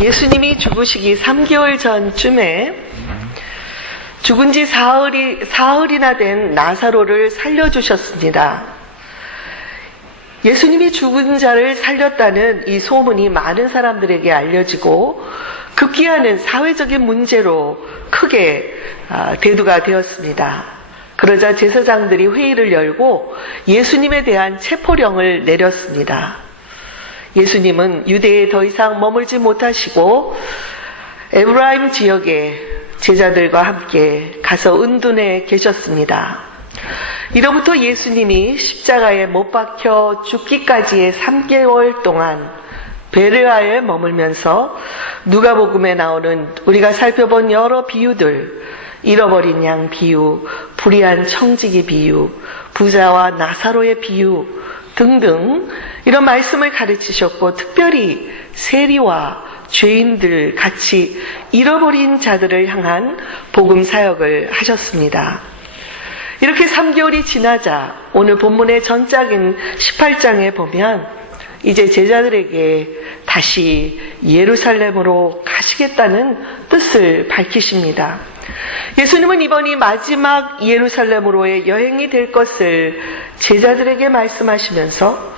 예수님이 죽으시기 3개월 전쯤에 죽은 지 사흘이나 된 나사로를 살려주셨습니다. 예수님이 죽은 자를 살렸다는 이 소문이 많은 사람들에게 알려지고 급기야는 사회적인 문제로 크게 대두가 되었습니다. 그러자 제사장들이 회의를 열고 예수님에 대한 체포령을 내렸습니다. 예수님은 유대에 더 이상 머물지 못하시고 에브라임 지역에 제자들과 함께 가서 은둔해 계셨습니다. 이로부터 예수님이 십자가에 못 박혀 죽기까지의 3개월 동안 베레아에 머물면서 누가복음에 나오는 우리가 살펴본 여러 비유들, 잃어버린 양 비유, 불의한 청지기 비유, 부자와 나사로의 비유 등등 이런 말씀을 가르치셨고, 특별히 세리와 죄인들 같이 잃어버린 자들을 향한 복음 사역을 하셨습니다. 이렇게 3개월이 지나자 오늘 본문의 전작인 18장에 보면 이제 제자들에게 다시 예루살렘으로 가시겠다는 뜻을 밝히십니다. 예수님은 이번이 마지막 예루살렘으로의 여행이 될 것을 제자들에게 말씀하시면서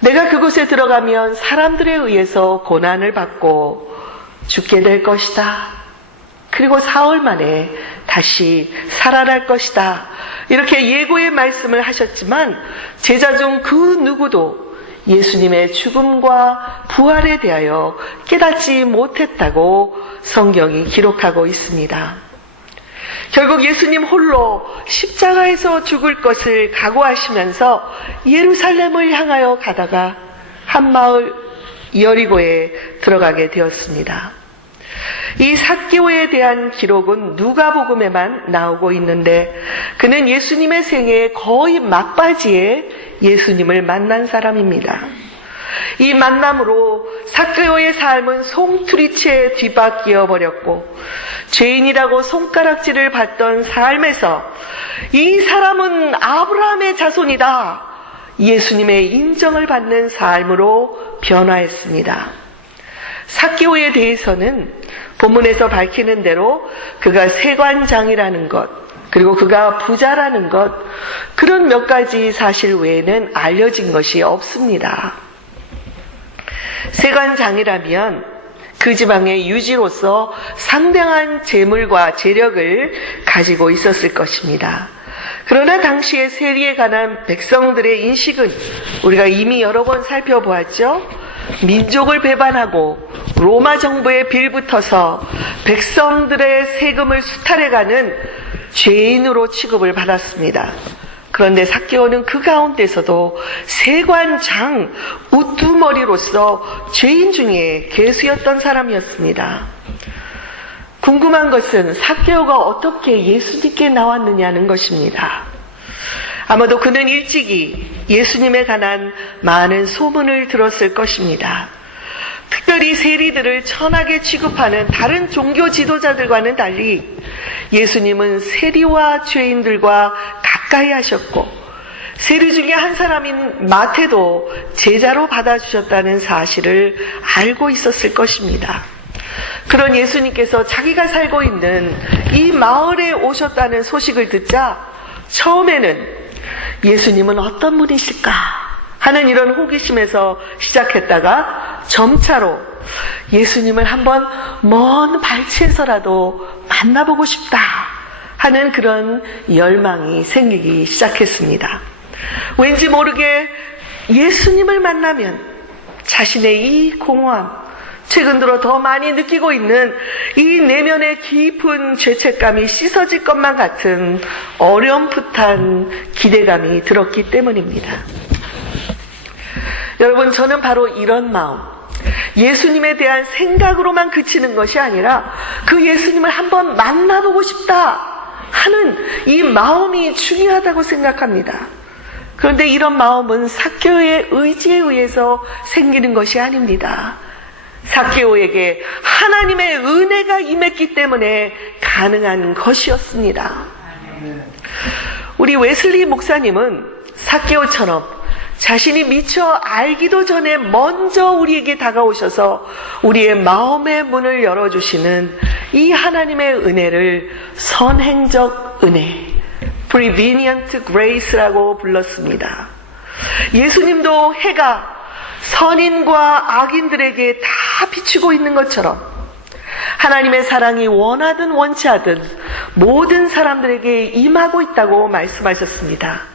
내가 그곳에 들어가면 사람들에 의해서 고난을 받고 죽게 될 것이다. 그리고 사흘 만에 다시 살아날 것이다. 이렇게 예고의 말씀을 하셨지만 제자 중 그 누구도 예수님의 죽음과 부활에 대하여 깨닫지 못했다고 성경이 기록하고 있습니다. 결국 예수님 홀로 십자가에서 죽을 것을 각오하시면서 예루살렘을 향하여 가다가 한 마을 여리고에 들어가게 되었습니다. 이 삭개오에 대한 기록은 누가복음에만 나오고 있는데 그는 예수님의 생애 거의 막바지에 예수님을 만난 사람입니다. 이 만남으로 삭개오의 삶은 송두리째 뒤바뀌어 버렸고 죄인이라고 손가락질을 받던 삶에서 이 사람은 아브라함의 자손이다. 예수님의 인정을 받는 삶으로 변화했습니다. 삭개오에 대해서는 본문에서 밝히는 대로 그가 세관장이라는 것, 그리고 그가 부자라는 것, 그런 몇 가지 사실 외에는 알려진 것이 없습니다. 세관장이라면 그 지방의 유지로서 상당한 재물과 재력을 가지고 있었을 것입니다. 그러나 당시의 세리에 관한 백성들의 인식은 우리가 이미 여러 번 살펴보았죠. 민족을 배반하고 로마 정부에 빌붙어서 백성들의 세금을 수탈해가는 죄인으로 취급을 받았습니다. 그런데 삭개오는 그 가운데서도 세관장 우두머리로서 죄인 중에 괴수였던 사람이었습니다. 궁금한 것은 삭개오가 어떻게 예수님께 나왔느냐는 것입니다. 아마도 그는 일찍이 예수님에 관한 많은 소문을 들었을 것입니다. 특별히 세리들을 천하게 취급하는 다른 종교 지도자들과는 달리 예수님은 세리와 죄인들과 가까이 하셨고 세리 중에 한 사람인 마태도 제자로 받아주셨다는 사실을 알고 있었을 것입니다. 그런 예수님께서 자기가 살고 있는 이 마을에 오셨다는 소식을 듣자 처음에는 예수님은 어떤 분이실까 하는 이런 호기심에서 시작했다가 점차로 예수님을 한번 먼 발치에서라도 만나보고 싶다 하는 그런 열망이 생기기 시작했습니다. 왠지 모르게 예수님을 만나면 자신의 이 공허함, 최근 들어 더 많이 느끼고 있는 이 내면의 깊은 죄책감이 씻어질 것만 같은 어렴풋한 기대감이 들었기 때문입니다. 여러분, 저는 바로 이런 마음, 예수님에 대한 생각으로만 그치는 것이 아니라 그 예수님을 한번 만나보고 싶다 하는 이 마음이 중요하다고 생각합니다. 그런데 이런 마음은 삭개오의 의지에 의해서 생기는 것이 아닙니다. 삭개오에게 하나님의 은혜가 임했기 때문에 가능한 것이었습니다. 우리 웨슬리 목사님은 삭개오처럼 자신이 미처 알기도 전에 먼저 우리에게 다가오셔서 우리의 마음의 문을 열어주시는 이 하나님의 은혜를 선행적 은혜, prevenient grace라고 불렀습니다. 예수님도 해가 선인과 악인들에게 다 비추고 있는 것처럼 하나님의 사랑이 원하든 원치 않든 모든 사람들에게 임하고 있다고 말씀하셨습니다.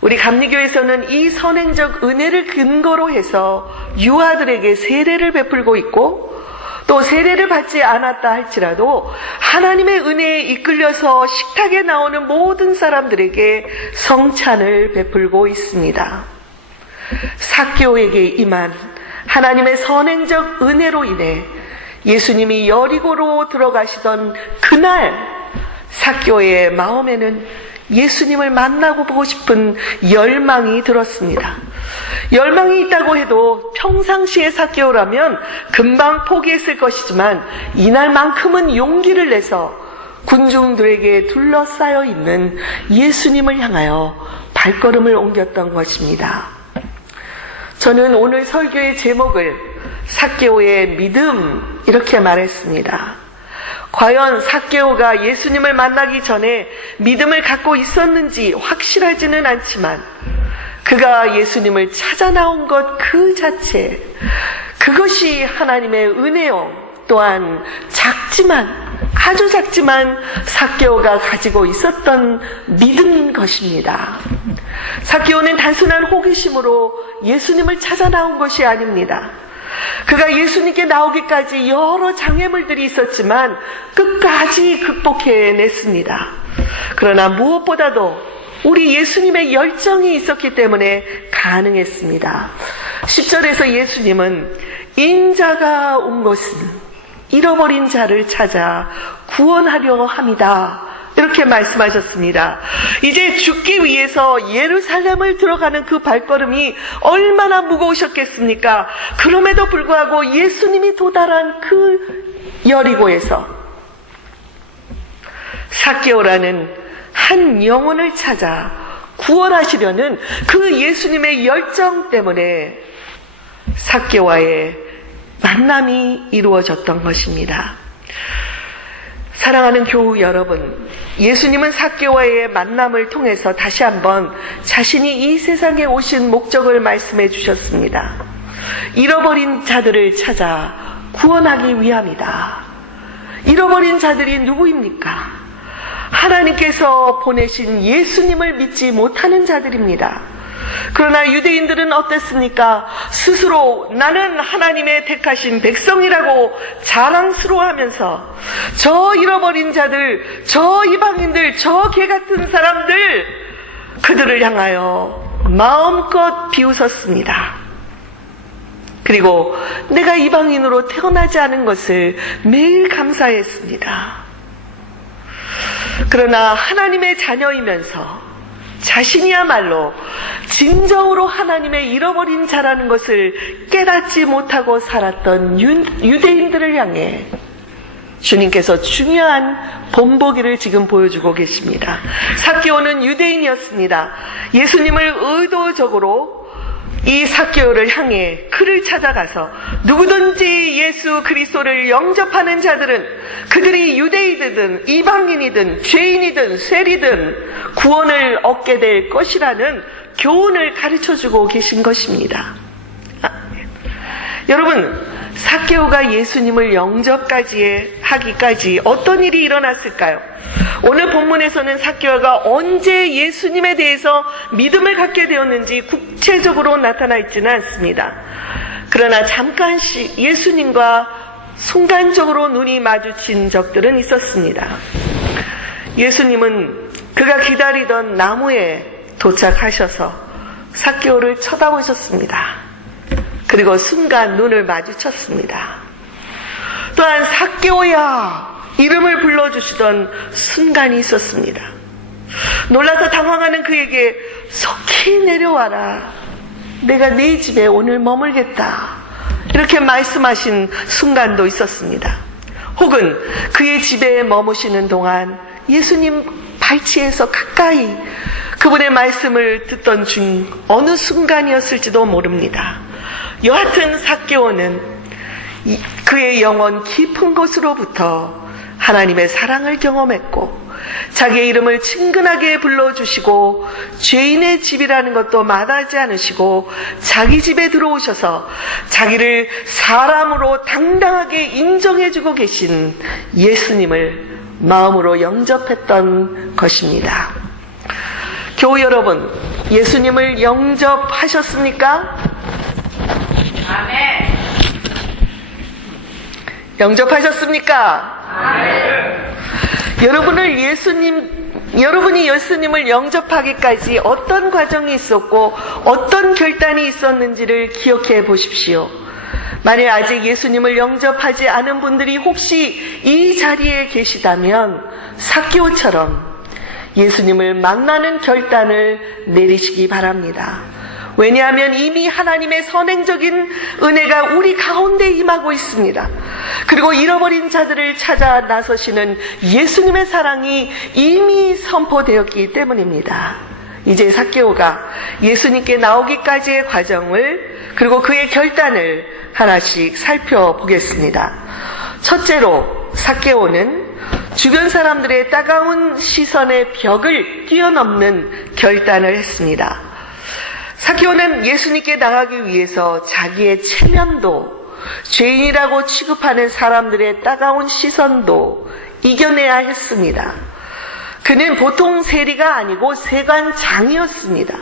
우리 감리교에서는 이 선행적 은혜를 근거로 해서 유아들에게 세례를 베풀고 있고, 또 세례를 받지 않았다 할지라도 하나님의 은혜에 이끌려서 식탁에 나오는 모든 사람들에게 성찬을 베풀고 있습니다. 삭개오에게 임한 하나님의 선행적 은혜로 인해 예수님이 여리고로 들어가시던 그날 삭개오의 마음에는 예수님을 만나고 보고 싶은 열망이 들었습니다. 열망이 있다고 해도 평상시의 삭개오라면 금방 포기했을 것이지만 이날만큼은 용기를 내서 군중들에게 둘러싸여 있는 예수님을 향하여 발걸음을 옮겼던 것입니다. 저는 오늘 설교의 제목을 삭개오의 믿음 이렇게 말했습니다. 과연 삭개오가 예수님을 만나기 전에 믿음을 갖고 있었는지 확실하지는 않지만 그가 예수님을 찾아 나온 것 그 자체, 그것이 하나님의 은혜요. 또한 작지만, 아주 작지만 삭개오가 가지고 있었던 믿음인 것입니다. 삭개오는 단순한 호기심으로 예수님을 찾아 나온 것이 아닙니다. 그가 예수님께 나오기까지 여러 장애물들이 있었지만 끝까지 극복해냈습니다. 그러나 무엇보다도 우리 예수님의 열정이 있었기 때문에 가능했습니다. 10절에서 예수님은 인자가 온 것은 잃어버린 자를 찾아 구원하려 함이다, 이렇게 말씀하셨습니다. 이제 죽기 위해서 예루살렘을 들어가는 그 발걸음이 얼마나 무거우셨겠습니까? 그럼에도 불구하고 예수님이 도달한 그 여리고에서 삭개오라는 한 영혼을 찾아 구원하시려는 그 예수님의 열정 때문에 삭개오와의 만남이 이루어졌던 것입니다. 사랑하는 교우 여러분, 예수님은 삭개오와의 만남을 통해서 다시 한번 자신이 이 세상에 오신 목적을 말씀해 주셨습니다. 잃어버린 자들을 찾아 구원하기 위함이다. 잃어버린 자들이 누구입니까? 하나님께서 보내신 예수님을 믿지 못하는 자들입니다. 그러나 유대인들은 어땠습니까? 스스로 나는 하나님의 택하신 백성이라고 자랑스러워하면서 저 잃어버린 자들, 저 이방인들, 저 개 같은 사람들, 그들을 향하여 마음껏 비웃었습니다. 그리고 내가 이방인으로 태어나지 않은 것을 매일 감사했습니다. 그러나 하나님의 자녀이면서 자신이야말로 진정으로 하나님의 잃어버린 자라는 것을 깨닫지 못하고 살았던 유대인들을 향해 주님께서 중요한 본보기를 지금 보여주고 계십니다. 삭개오는 유대인이었습니다. 예수님을 의도적으로 이 삭개오를 향해 그를 찾아가서 누구든지 예수 그리스도를 영접하는 자들은 그들이 유대인이든 이방인이든 죄인이든 세리든 구원을 얻게 될 것이라는 교훈을 가르쳐주고 계신 것입니다. 여러분, 삭개오가 예수님을 영접까지 하기까지 어떤 일이 일어났을까요? 오늘 본문에서는 삭개오가 언제 예수님에 대해서 믿음을 갖게 되었는지 구체적으로 나타나 있지는 않습니다. 그러나 잠깐씩 예수님과 순간적으로 눈이 마주친 적들은 있었습니다. 예수님은 그가 기다리던 나무에 도착하셔서 삭개오를 쳐다보셨습니다. 그리고 순간 눈을 마주쳤습니다. 또한 삭개오야 이름을 불러주시던 순간이 있었습니다. 놀라서 당황하는 그에게 속히 내려와라, 내가 네 집에 오늘 머물겠다, 이렇게 말씀하신 순간도 있었습니다. 혹은 그의 집에 머무시는 동안 예수님 발치에서 가까이 그분의 말씀을 듣던 중 어느 순간이었을지도 모릅니다. 여하튼 삭개오는 그의 영혼 깊은 곳으로부터 하나님의 사랑을 경험했고 자기의 이름을 친근하게 불러주시고 죄인의 집이라는 것도 마다하지 않으시고 자기 집에 들어오셔서 자기를 사람으로 당당하게 인정해주고 계신 예수님을 마음으로 영접했던 것입니다. 교우 여러분, 예수님을 영접하셨습니까? 아멘. 영접하셨습니까? 아멘. 여러분이 예수님을 영접하기까지 어떤 과정이 있었고 어떤 결단이 있었는지를 기억해 보십시오. 만약 아직 예수님을 영접하지 않은 분들이 혹시 이 자리에 계시다면 삭개오처럼 예수님을 만나는 결단을 내리시기 바랍니다. 왜냐하면 이미 하나님의 선행적인 은혜가 우리 가운데 임하고 있습니다. 그리고 잃어버린 자들을 찾아 나서시는 예수님의 사랑이 이미 선포되었기 때문입니다. 이제 삭개오가 예수님께 나오기까지의 과정을 그리고 그의 결단을 하나씩 살펴보겠습니다. 첫째로 삭개오는 주변 사람들의 따가운 시선의 벽을 뛰어넘는 결단을 했습니다. 삭개오는 예수님께 나가기 위해서 자기의 체면도 죄인이라고 취급하는 사람들의 따가운 시선도 이겨내야 했습니다. 그는 보통 세리가 아니고 세관장이었습니다.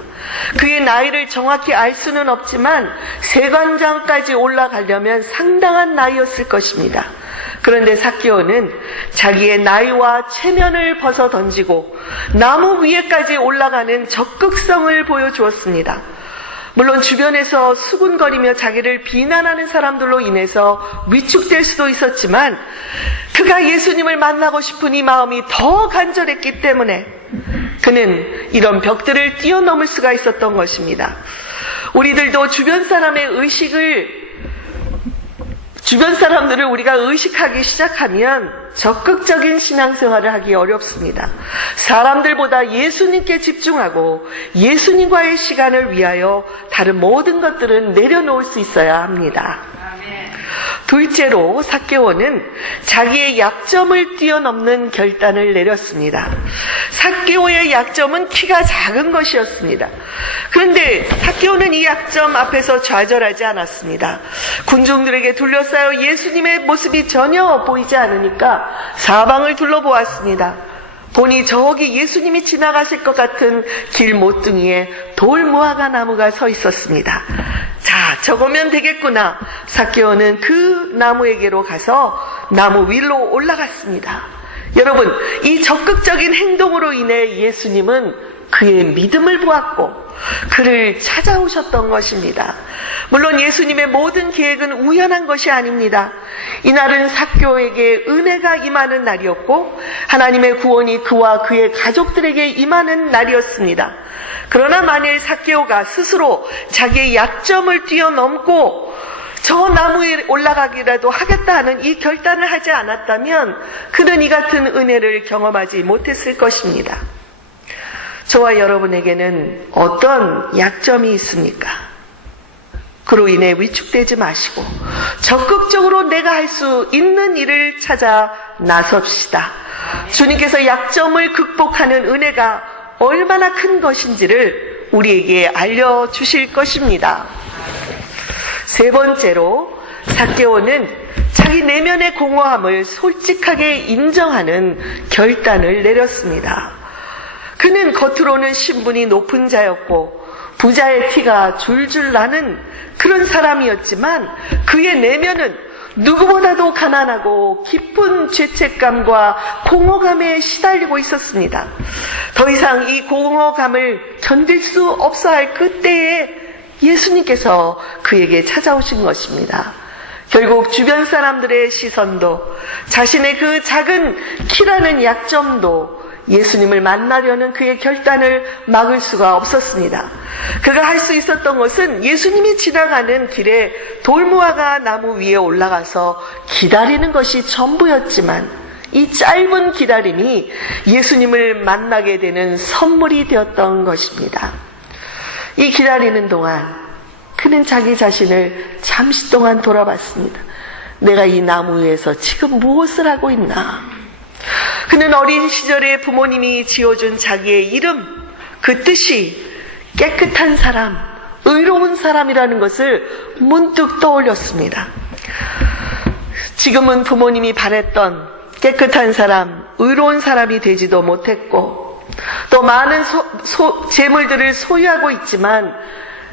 그의 나이를 정확히 알 수는 없지만 세관장까지 올라가려면 상당한 나이였을 것입니다. 그런데 삭개오는 자기의 나이와 체면을 벗어 던지고 나무 위에까지 올라가는 적극성을 보여주었습니다. 물론 주변에서 수군거리며 자기를 비난하는 사람들로 인해서 위축될 수도 있었지만 그가 예수님을 만나고 싶은 이 마음이 더 간절했기 때문에 그는 이런 벽들을 뛰어넘을 수가 있었던 것입니다. 우리들도 주변 사람들을 우리가 의식하기 시작하면 적극적인 신앙생활을 하기 어렵습니다. 사람들보다 예수님께 집중하고 예수님과의 시간을 위하여 다른 모든 것들은 내려놓을 수 있어야 합니다. 둘째로 삭개오는 자기의 약점을 뛰어넘는 결단을 내렸습니다. 삭개오의 약점은 키가 작은 것이었습니다. 그런데 삭개오는 이 약점 앞에서 좌절하지 않았습니다. 군중들에게 둘러싸여 예수님의 모습이 전혀 보이지 않으니까 사방을 둘러보았습니다. 보니 저기 예수님이 지나가실 것 같은 길 모퉁이에 돌무화과 나무가 서 있었습니다. 자, 저거면 되겠구나. 삭개오는 그 나무에게로 가서 나무 위로 올라갔습니다. 여러분, 이 적극적인 행동으로 인해 예수님은 그의 믿음을 보았고 그를 찾아오셨던 것입니다. 물론 예수님의 모든 계획은 우연한 것이 아닙니다. 이날은 삭개오에게 은혜가 임하는 날이었고 하나님의 구원이 그와 그의 가족들에게 임하는 날이었습니다. 그러나 만일 삭개오가 스스로 자기의 약점을 뛰어넘고 저 나무에 올라가기라도 하겠다 하는 이 결단을 하지 않았다면 그는 이 같은 은혜를 경험하지 못했을 것입니다. 저와 여러분에게는 어떤 약점이 있습니까? 그로 인해 위축되지 마시고 적극적으로 내가 할 수 있는 일을 찾아 나섭시다. 주님께서 약점을 극복하는 은혜가 얼마나 큰 것인지를 우리에게 알려주실 것입니다. 세 번째로 삭개오는 자기 내면의 공허함을 솔직하게 인정하는 결단을 내렸습니다. 그는 겉으로는 신분이 높은 자였고 부자의 티가 줄줄 나는 그런 사람이었지만 그의 내면은 누구보다도 가난하고 깊은 죄책감과 공허감에 시달리고 있었습니다. 더 이상 이 공허감을 견딜 수 없어 할 그때에 예수님께서 그에게 찾아오신 것입니다. 결국 주변 사람들의 시선도 자신의 그 작은 키라는 약점도 예수님을 만나려는 그의 결단을 막을 수가 없었습니다. 그가 할 수 있었던 것은 예수님이 지나가는 길에 돌무화과 나무 위에 올라가서 기다리는 것이 전부였지만 이 짧은 기다림이 예수님을 만나게 되는 선물이 되었던 것입니다. 이 기다리는 동안 그는 자기 자신을 잠시 동안 돌아봤습니다. 내가 이 나무 위에서 지금 무엇을 하고 있나? 그는 어린 시절에 부모님이 지어준 자기의 이름, 그 뜻이 깨끗한 사람, 의로운 사람이라는 것을 문득 떠올렸습니다. 지금은 부모님이 바랬던 깨끗한 사람, 의로운 사람이 되지도 못했고 또 많은 재물들을 소유하고 있지만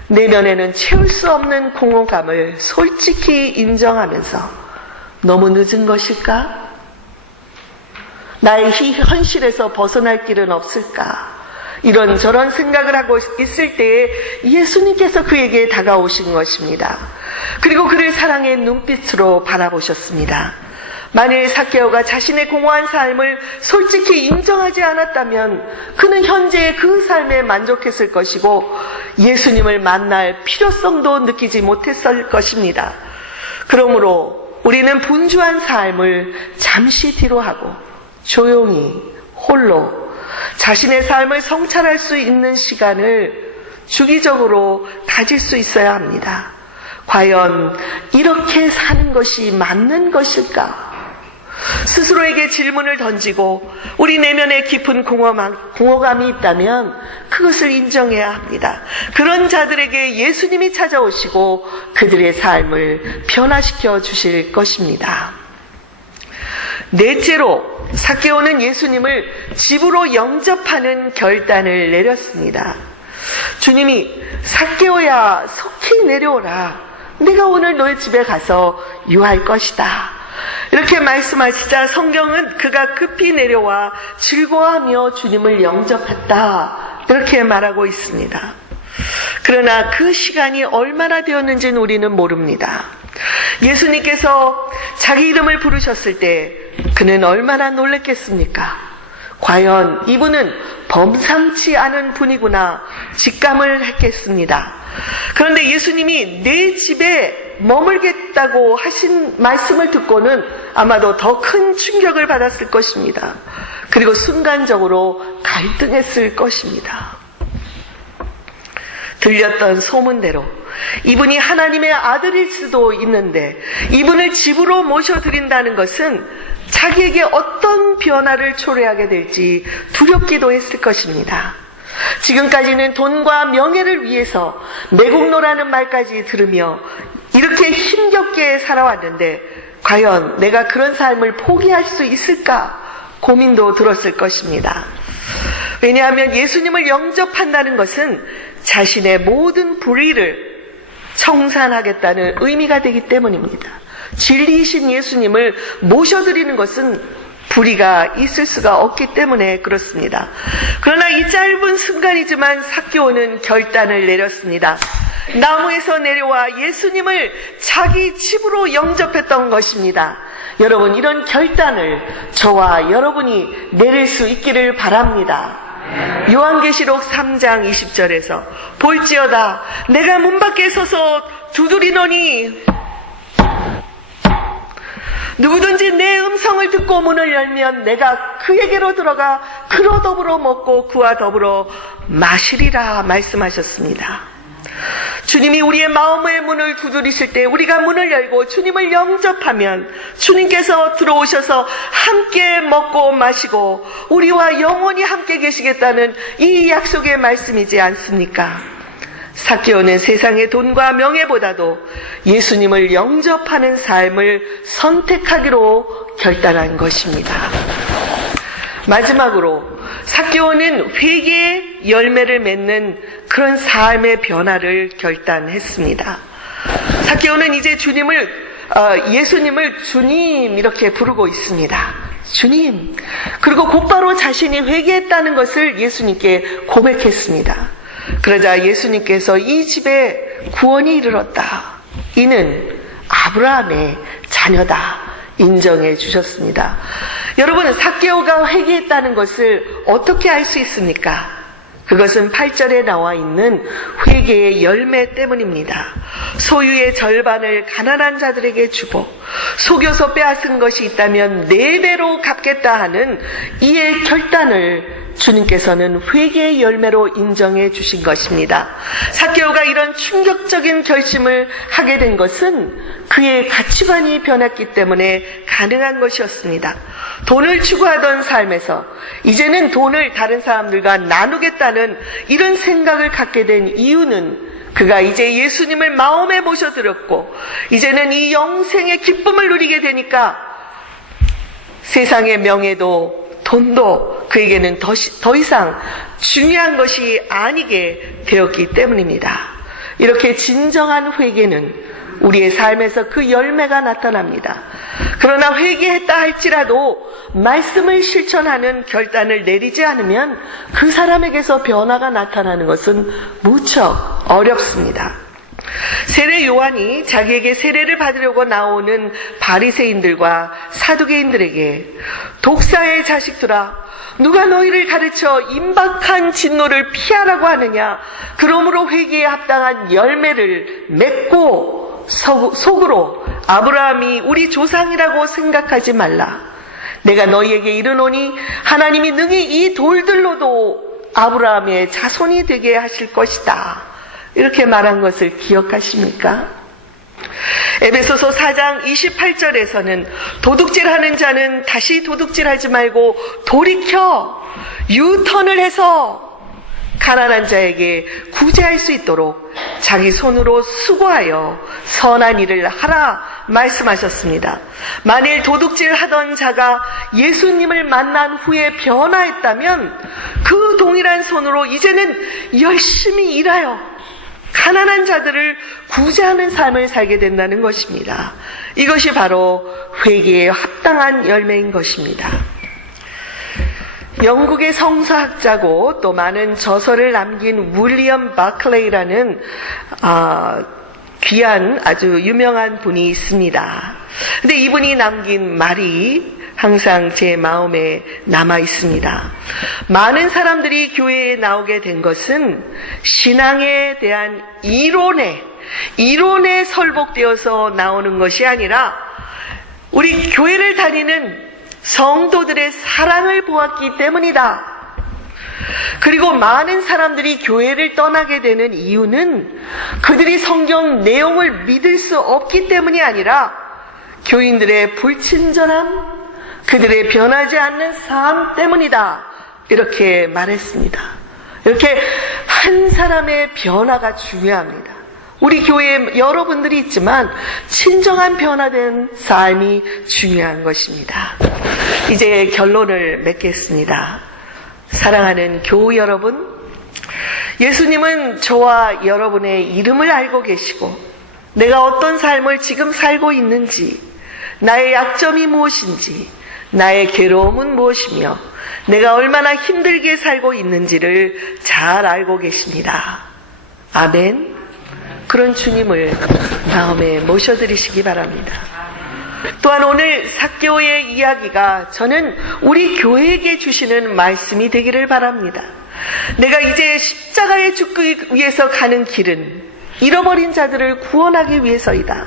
내면에는 채울 수 없는 공허감을 솔직히 인정하면서 너무 늦은 것일까? 나의 현실에서 벗어날 길은 없을까? 이런저런 생각을 하고 있을 때에 예수님께서 그에게 다가오신 것입니다. 그리고 그를 사랑의 눈빛으로 바라보셨습니다. 만일 삭개오가 자신의 공허한 삶을 솔직히 인정하지 않았다면 그는 현재의 그 삶에 만족했을 것이고 예수님을 만날 필요성도 느끼지 못했을 것입니다. 그러므로 우리는 분주한 삶을 잠시 뒤로 하고 조용히 홀로 자신의 삶을 성찰할 수 있는 시간을 주기적으로 가질 수 있어야 합니다. 과연 이렇게 사는 것이 맞는 것일까? 스스로에게 질문을 던지고 우리 내면에 깊은 공허감이 있다면 그것을 인정해야 합니다. 그런 자들에게 예수님이 찾아오시고 그들의 삶을 변화시켜 주실 것입니다. 넷째로 삭개오는 예수님을 집으로 영접하는 결단을 내렸습니다. 주님이 삭개오야 속히 내려오라. 내가 오늘 너의 집에 가서 유할 것이다. 이렇게 말씀하시자 성경은 그가 급히 내려와 즐거워하며 주님을 영접했다. 이렇게 말하고 있습니다. 그러나 그 시간이 얼마나 되었는지는 우리는 모릅니다. 예수님께서 자기 이름을 부르셨을 때 그는 얼마나 놀랐겠습니까? 과연 이분은 범상치 않은 분이구나 직감을 했겠습니다. 그런데 예수님이 내 집에 머물겠다고 하신 말씀을 듣고는 아마도 더 큰 충격을 받았을 것입니다. 그리고 순간적으로 갈등했을 것입니다. 들렸던 소문대로 이분이 하나님의 아들일 수도 있는데 이분을 집으로 모셔드린다는 것은 자기에게 어떤 변화를 초래하게 될지 두렵기도 했을 것입니다. 지금까지는 돈과 명예를 위해서 매국노라는 말까지 들으며 이렇게 힘겹게 살아왔는데 과연 내가 그런 삶을 포기할 수 있을까 고민도 들었을 것입니다. 왜냐하면 예수님을 영접한다는 것은 자신의 모든 불의를 청산하겠다는 의미가 되기 때문입니다. 진리이신 예수님을 모셔드리는 것은 불의가 있을 수가 없기 때문에 그렇습니다. 그러나 이 짧은 순간이지만 삭개오는 결단을 내렸습니다. 나무에서 내려와 예수님을 자기 집으로 영접했던 것입니다. 여러분, 이런 결단을 저와 여러분이 내릴 수 있기를 바랍니다. 요한계시록 3장 20절에서 볼지어다 내가 문 밖에 서서 두드리노니 누구든지 내 음성을 듣고 문을 열면 내가 그에게로 들어가 그로 더불어 먹고 그와 더불어 마시리라 말씀하셨습니다. 주님이 우리의 마음의 문을 두드리실 때 우리가 문을 열고 주님을 영접하면 주님께서 들어오셔서 함께 먹고 마시고 우리와 영원히 함께 계시겠다는 이 약속의 말씀이지 않습니까? 삭개오는 세상의 돈과 명예보다도 예수님을 영접하는 삶을 선택하기로 결단한 것입니다. 마지막으로 삭개오는 회개의 열매를 맺는 그런 삶의 변화를 결단했습니다. 삭개오는 이제 예수님을 주님 이렇게 부르고 있습니다. 주님. 그리고 곧바로 자신이 회개했다는 것을 예수님께 고백했습니다. 그러자 예수님께서 이 집에 구원이 이르렀다. 이는 아브라함의 자녀다. 인정해 주셨습니다. 여러분, 삭개오가 회개했다는 것을 어떻게 알 수 있습니까? 그것은 8절에 나와 있는 회개의 열매 때문입니다. 소유의 절반을 가난한 자들에게 주고 속여서 빼앗은 것이 있다면 4배로 갚겠다 하는 이의 결단을 주님께서는 회개의 열매로 인정해 주신 것입니다. 삭개오가 이런 충격적인 결심을 하게 된 것은 그의 가치관이 변했기 때문에 가능한 것이었습니다. 돈을 추구하던 삶에서 이제는 돈을 다른 사람들과 나누겠다는 이런 생각을 갖게 된 이유는 그가 이제 예수님을 마음에 모셔들었고 이제는 이 영생의 기쁨을 누리게 되니까 세상의 명예도 돈도 그에게는 더 이상 중요한 것이 아니게 되었기 때문입니다. 이렇게 진정한 회개는 우리의 삶에서 그 열매가 나타납니다. 그러나 회개했다 할지라도 말씀을 실천하는 결단을 내리지 않으면 그 사람에게서 변화가 나타나는 것은 무척 어렵습니다. 세례 요한이 자기에게 세례를 받으려고 나오는 바리새인들과 사두개인들에게 독사의 자식들아, 누가 너희를 가르쳐 임박한 진노를 피하라고 하느냐? 그러므로 회개에 합당한 열매를 맺고 속으로 아브라함이 우리 조상이라고 생각하지 말라. 내가 너희에게 이르노니 하나님이 능히 이 돌들로도 아브라함의 자손이 되게 하실 것이다. 이렇게 말한 것을 기억하십니까? 에베소서 4장 28절에서는 도둑질하는 자는 다시 도둑질하지 말고 돌이켜 유턴을 해서 가난한 자에게 구제할 수 있도록 자기 손으로 수고하여 선한 일을 하라 말씀하셨습니다. 만일 도둑질하던 자가 예수님을 만난 후에 변화했다면 그 동일한 손으로 이제는 열심히 일하여 가난한 자들을 구제하는 삶을 살게 된다는 것입니다. 이것이 바로 회개에 합당한 열매인 것입니다. 영국의 성서학자고 또 많은 저서를 남긴 윌리엄 바클레이라는 귀한 아주 유명한 분이 있습니다. 근데 이분이 남긴 말이 항상 제 마음에 남아 있습니다. 많은 사람들이 교회에 나오게 된 것은 신앙에 대한 이론에 설복되어서 나오는 것이 아니라 우리 교회를 다니는 성도들의 사랑을 보았기 때문이다. 그리고 많은 사람들이 교회를 떠나게 되는 이유는 그들이 성경 내용을 믿을 수 없기 때문이 아니라 교인들의 불친절함, 그들의 변하지 않는 삶 때문이다. 이렇게 말했습니다. 이렇게 한 사람의 변화가 중요합니다. 우리 교회에 여러분들이 있지만 진정한 변화된 삶이 중요한 것입니다. 이제 결론을 맺겠습니다. 사랑하는 교우 여러분, 예수님은 저와 여러분의 이름을 알고 계시고 내가 어떤 삶을 지금 살고 있는지, 나의 약점이 무엇인지, 나의 괴로움은 무엇이며 내가 얼마나 힘들게 살고 있는지를 잘 알고 계십니다. 아멘. 그런 주님을 마음에 모셔드리시기 바랍니다. 또한 오늘 삭개오의 이야기가 저는 우리 교회에게 주시는 말씀이 되기를 바랍니다. 내가 이제 십자가에 죽기 위해서 가는 길은 잃어버린 자들을 구원하기 위해서이다.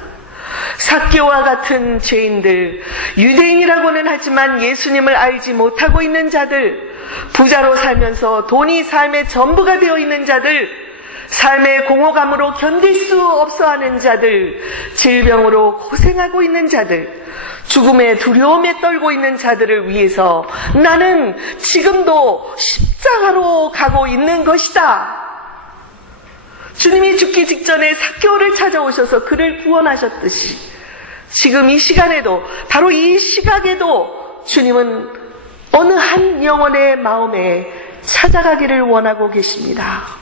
삭개오와 같은 죄인들, 유대인이라고는 하지만 예수님을 알지 못하고 있는 자들, 부자로 살면서 돈이 삶의 전부가 되어 있는 자들, 삶의 공허감으로 견딜 수 없어하는 자들, 질병으로 고생하고 있는 자들, 죽음의 두려움에 떨고 있는 자들을 위해서 나는 지금도 십자가로 가고 있는 것이다. 주님이 죽기 직전에 삭개오를 찾아오셔서 그를 구원하셨듯이 지금 이 시간에도, 바로 이 시각에도 주님은 어느 한 영혼의 마음에 찾아가기를 원하고 계십니다.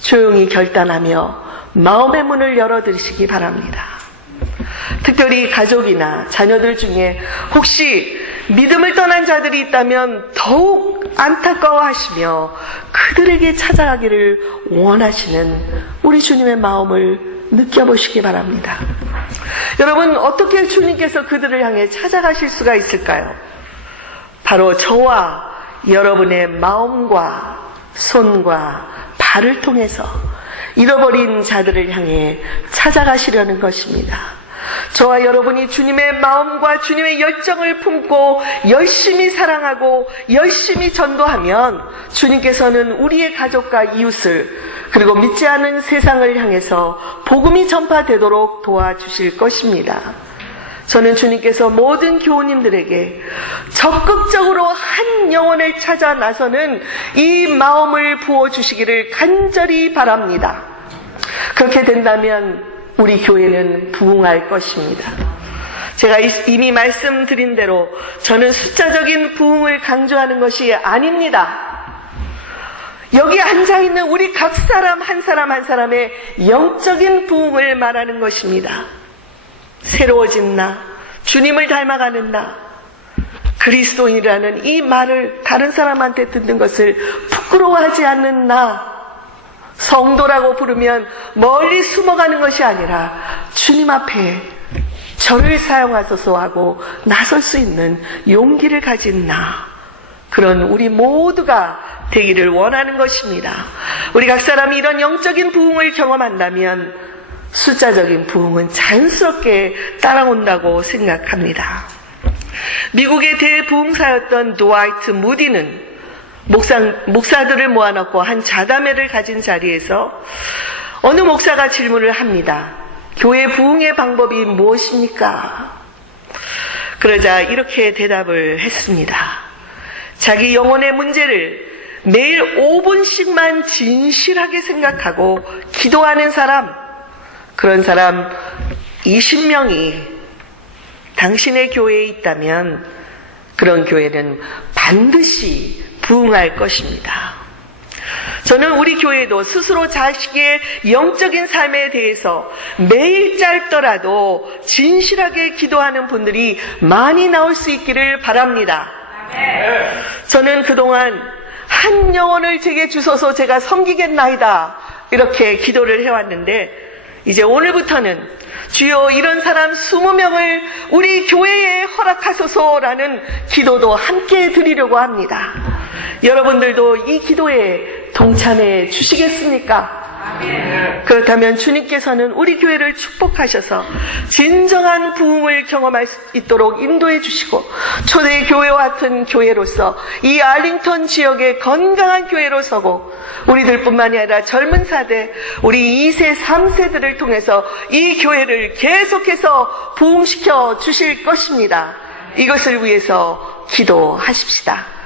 조용히 결단하며 마음의 문을 열어드리시기 바랍니다. 특별히 가족이나 자녀들 중에 혹시 믿음을 떠난 자들이 있다면 더욱 안타까워하시며 그들에게 찾아가기를 원하시는 우리 주님의 마음을 느껴보시기 바랍니다. 여러분, 어떻게 주님께서 그들을 향해 찾아가실 수가 있을까요? 바로 저와 여러분의 마음과 손과 발을 통해서 잃어버린 자들을 향해 찾아가시려는 것입니다. 저와 여러분이 주님의 마음과 주님의 열정을 품고 열심히 사랑하고 열심히 전도하면 주님께서는 우리의 가족과 이웃을 그리고 믿지 않은 세상을 향해서 복음이 전파되도록 도와주실 것입니다. 저는 주님께서 모든 교우님들에게 적극적으로 한 영혼을 찾아 나서는 이 마음을 부어주시기를 간절히 바랍니다. 그렇게 된다면 우리 교회는 부흥할 것입니다. 제가 이미 말씀드린 대로 저는 숫자적인 부흥을 강조하는 것이 아닙니다. 여기 앉아있는 우리 각 사람 한 사람 한 사람의 영적인 부흥을 말하는 것입니다. 새로워진 나, 주님을 닮아가는 나, 그리스도인이라는 이 말을 다른 사람한테 듣는 것을 부끄러워하지 않는 나, 성도라고 부르면 멀리 숨어가는 것이 아니라 주님 앞에 저를 사용하소서 하고 나설 수 있는 용기를 가진 나, 그런 우리 모두가 되기를 원하는 것입니다. 우리 각 사람이 이런 영적인 부흥을 경험한다면 숫자적인 부흥은 자연스럽게 따라온다고 생각합니다. 미국의 대부흥사였던 드와이트 무디는 목사들을 모아놓고 한 자담회를 가진 자리에서 어느 목사가 질문을 합니다. 교회 부흥의 방법이 무엇입니까? 그러자 이렇게 대답을 했습니다. 자기 영혼의 문제를 매일 5분씩만 진실하게 생각하고 기도하는 사람, 그런 사람 20명이 당신의 교회에 있다면 그런 교회는 반드시 부흥할 것입니다. 저는 우리 교회도 스스로 자식의 영적인 삶에 대해서 매일 짧더라도 진실하게 기도하는 분들이 많이 나올 수 있기를 바랍니다. 저는 그동안 한 영혼을 제게 주소서 제가 섬기겠나이다 이렇게 기도를 해왔는데 이제 오늘부터는 주여 이런 사람 20명을 우리 교회에 허락하소서라는 기도도 함께 드리려고 합니다. 여러분들도 이 기도에 동참해 주시겠습니까? 그렇다면 주님께서는 우리 교회를 축복하셔서 진정한 부흥을 경험할 수 있도록 인도해 주시고 초대 교회와 같은 교회로서 이 알링턴 지역의 건강한 교회로 서고 우리들뿐만이 아니라 젊은 세대, 우리 2세, 3세들을 통해서 이 교회를 계속해서 부흥시켜 주실 것입니다. 이것을 위해서 기도하십시다.